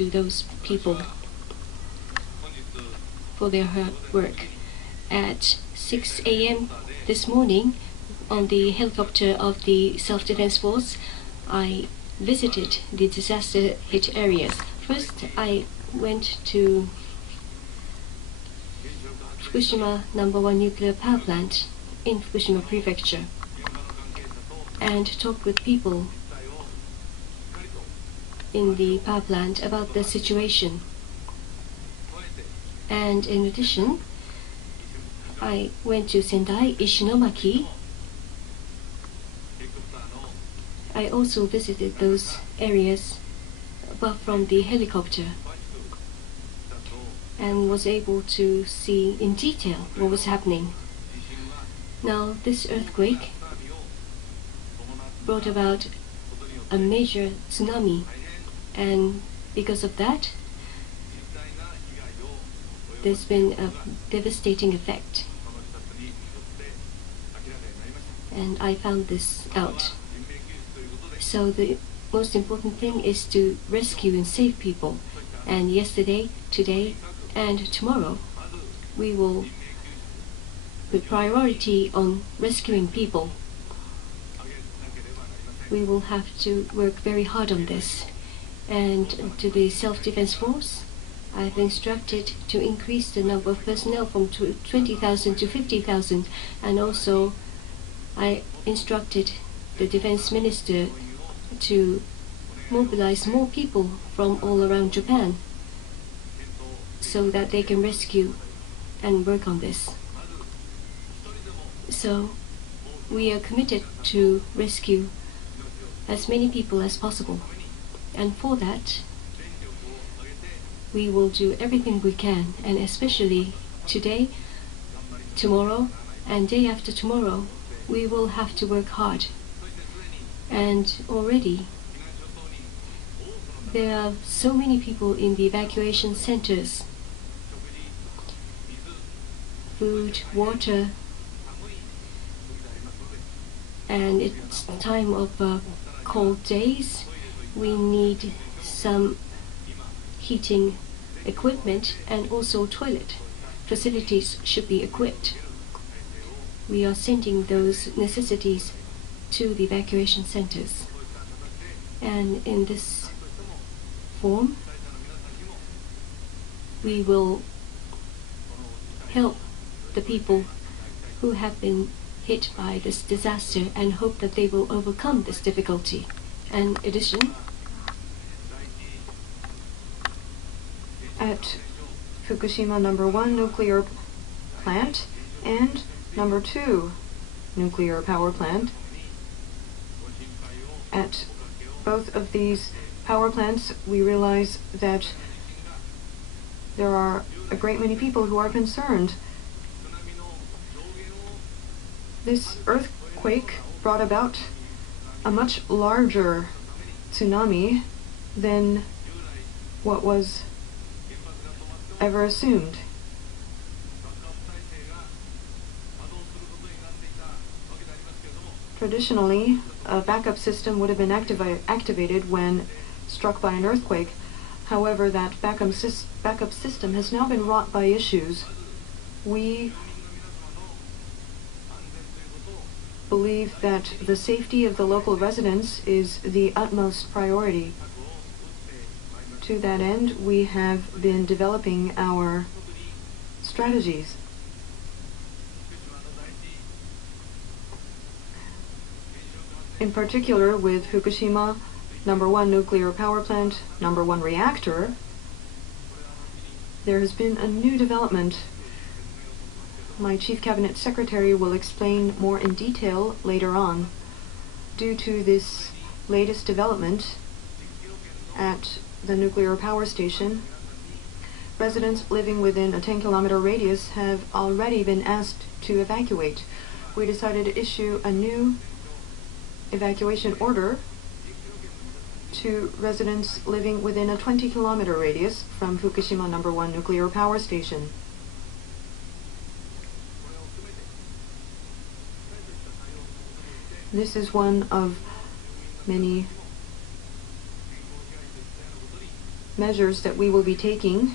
to those people for their hard work. At 6 a.m. this morning, on the helicopter of the Self-Defense Force, I visited the disaster-hit areas. First, I went to Fukushima #1 nuclear power plant in Fukushima Prefecture and talked with people in the power plant about the situation. And in addition, I went to Sendai, Ishinomaki. I also visited those areas above from the helicopter and was able to see in detail what was happening. Now, this earthquake brought about a major tsunami, and because of that, there's been a devastating effect. And I found this out. So the most important thing is to rescue and save people. And yesterday, today, and tomorrow, we will put priority on rescuing people. We will have to work very hard on this. And to the Self-Defense Force, I've instructed to increase the number of personnel from 20,000 to 50,000, and also I instructed the Defense Minister to mobilize more people from all around Japan so that they can rescue and work on this. So we are committed to rescue as many people as possible, and for that we will do everything we can, and especially today, tomorrow, and day after tomorrow, we will have to work hard. And already there are so many people in the evacuation centers. Food, water, and it's time of cold days. We need some heating equipment, and also toilet facilities should be equipped. We are sending those necessities to the evacuation centers. And in this form, we will help the people who have been hit by this disaster and hope that they will overcome this difficulty. And in addition, at Fukushima #1 nuclear plant and #2 nuclear power plant, at both of these power plants, we realize that there are a great many people who are concerned. This earthquake brought about a much larger tsunami than what was ever assumed. Traditionally, a backup system would have been activated when struck by an earthquake. However, that backup system has now been wrought by issues. We believe that the safety of the local residents is the utmost priority. To that end, we have been developing our strategies. In particular, with Fukushima #1 nuclear power plant, #1 reactor, there has been a new development. My Chief Cabinet Secretary will explain more in detail later on. Due to this latest development at the nuclear power station, residents living within a 10-kilometer radius have already been asked to evacuate. We decided to issue a new evacuation order to residents living within a 20-kilometer radius from Fukushima #1 nuclear power station. This is one of many measures that we will be taking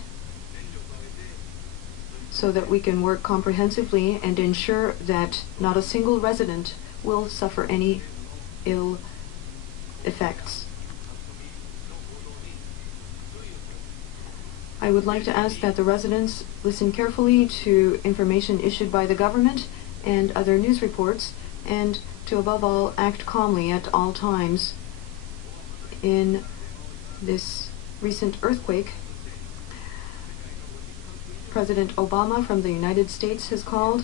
so that we can work comprehensively and ensure that not a single resident will suffer any ill effects. I would like to ask that the residents listen carefully to information issued by the government and other news reports, and to above all act calmly at all times. In this recent earthquake, President Obama from the United States has called.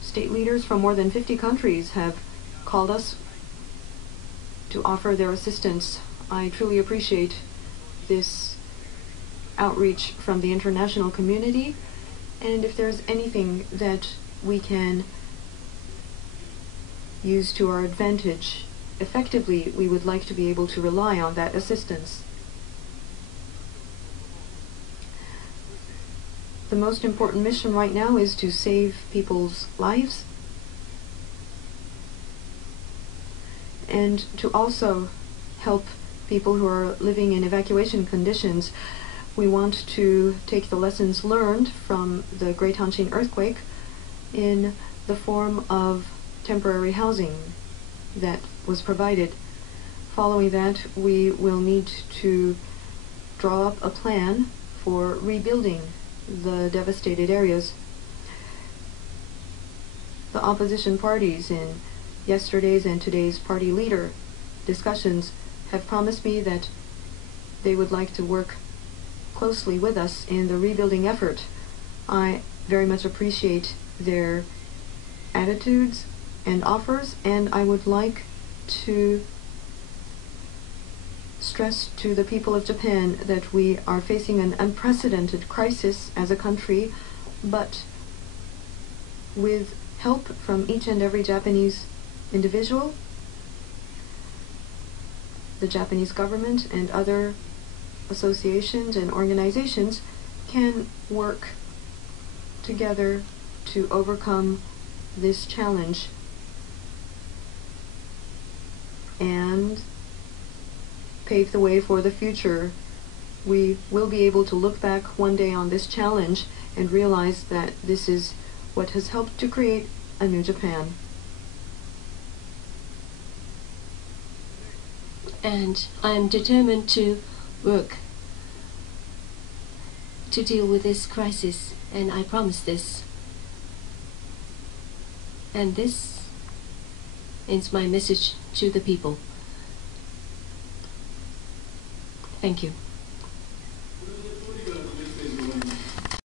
State leaders from more than 50 countries have called us to offer their assistance. I truly appreciate this outreach from the international community, and if there's anything that we can use to our advantage effectively, we would like to be able to rely on that assistance. The most important mission right now is to save people's lives and to also help people who are living in evacuation conditions. We want to take the lessons learned from the Great Hanshin earthquake in the form of temporary housing that was provided. Following that, we will need to draw up a plan for rebuilding the devastated areas. The opposition parties in yesterday's and today's party leader discussions have promised me that they would like to work closely with us in the rebuilding effort. I very much appreciate their attitudes and offers, and I would like to stress to the people of Japan that we are facing an unprecedented crisis as a country, but with help from each and every Japanese individual, the Japanese government and other associations and organizations can work together to overcome this challenge and pave the way for the future. We will be able to look back one day on this challenge and realize that this is what has helped to create a new Japan. And I'm determined to work to deal with this crisis, and I promise this. And this is my message to the people. Thank you.